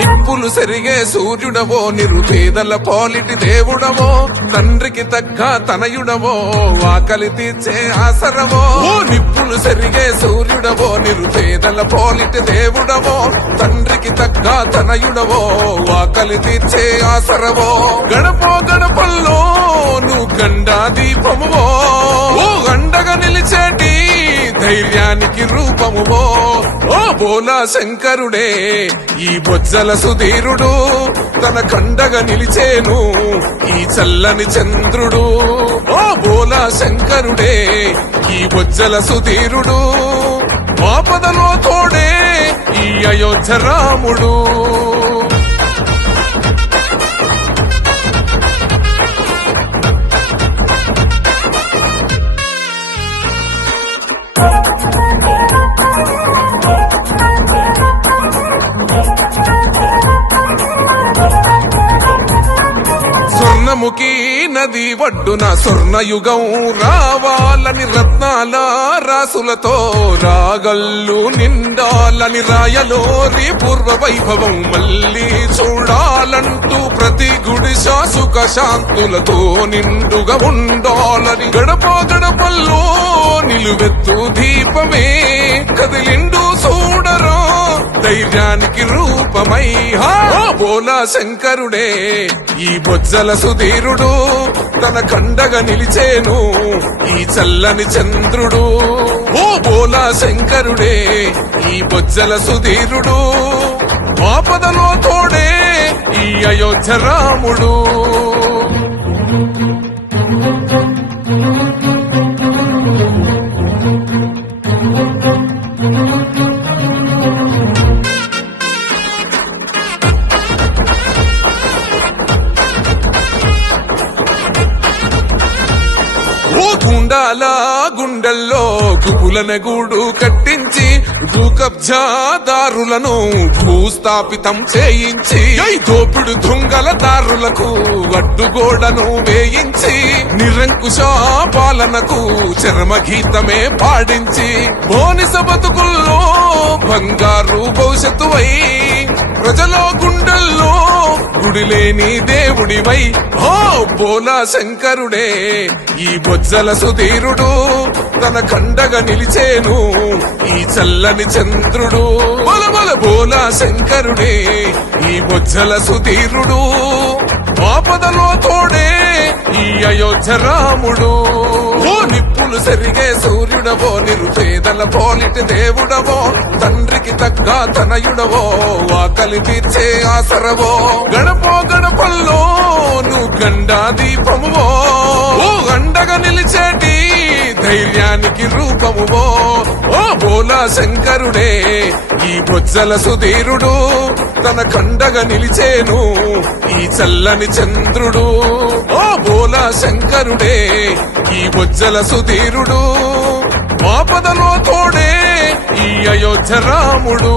నిప్పులు సరిగే సూర్యుడవో నిరుపేదల పోలిటి దేవుడవో తండ్రికి తగ్గ తనయుడవో ఆకలి తీర్చే ఆసరవో. నిప్పులు సరిగే సూర్యుడవో నిరుపేదల పోలిటి దేవుడవో తండ్రికి తగ్గ తనయుడవో ఆకలి తీర్చే ఆసరవో. గడపో గడపల్లో నువ్వు గండా దీపమువో ధైర్యానికి రూపమువో. ఓ బోలా శంకరుడే ఈ బొజ్జల సుధీరుడు తన కండగా నిలిచేను ఈ చల్లని చంద్రుడు. ఓ బోలా శంకరుడే ఈ బొజ్జల సుధీరుడు ఆపదలో తోడే ఈ అయోధ్య రాముడు. స్వర్ణముఖి నది ఒడ్డున స్వర్ణయుగం రావాలని రత్నాల రాసులతో రాగల్లు నిండాలని రాయలోరి పూర్వ వైభవం మళ్ళీ చూడాలంటూ ప్రతి గుడి శాసుక శాంతులతో నిండుగా ఉండాలని గడప గడపల్లో నిలువెత్తు దీపమే కదిలిండు చూడరా ధైర్యానికి రూపమై హా! బోలా శంకరుడే ఈ బొజ్జల సుధీరుడు తన కండగా నిలిచేను ఈ చల్లని చంద్రుడు. ఓ బోలా శంకరుడే ఈ బొజ్జల సుధీరుడు. ఆపదలో తోడే ఈ అయోధ్య రాముడు. ఓ గుండెల్లో గుపులన గూడు కట్టించి భూకబ్జాదారులను భూస్థాపితం చేయించి ఐ దోపిడు దొంగల దారులకు అడ్డుగోడను వేయించి నిరంకుశ పాలనకు చరమగీతమే పాడించి భోనిస బతుకుల్లో బంగారు భవిష్యత్తువై ప్రజలో గుండె గుడిలేని దేవుడివై. ఓ బోలా శంకరుడే ఈ బొజ్జల సుధీరుడు తన కండగా నిలిచేను. ఈ చల్లని చంద్రుడు మలమల బోలా శంకరుడే ఈ బొజ్జల సుధీరుడు ఆపదలో తోడే ఈ అయోధ్య రాముడు. ఓ నిప్పులు సరిగే సూర్యుడవో నిరుపేదల పోలిటి దేవుడవో తండ్రికి తగ్గ తనయుడవో వాకలి తీర్చే ఆసరవో గణ గడపో గడపల్లో నువ్వు గండా దీపమువో. ఓ అండగా నిలిచేటి ధైర్యానికి రూపమువో. ఓ బోలా శంకరుడే ఈ బొజ్జల సుధీరుడు తన కండగా నిలిచేను ఈ చల్లని చంద్రుడు. ఓ బోలా శంకరుడే ఈ బొజ్జల సుధీరుడు. ఆపదలో తోడే ఈ అయోధ్య రాముడు.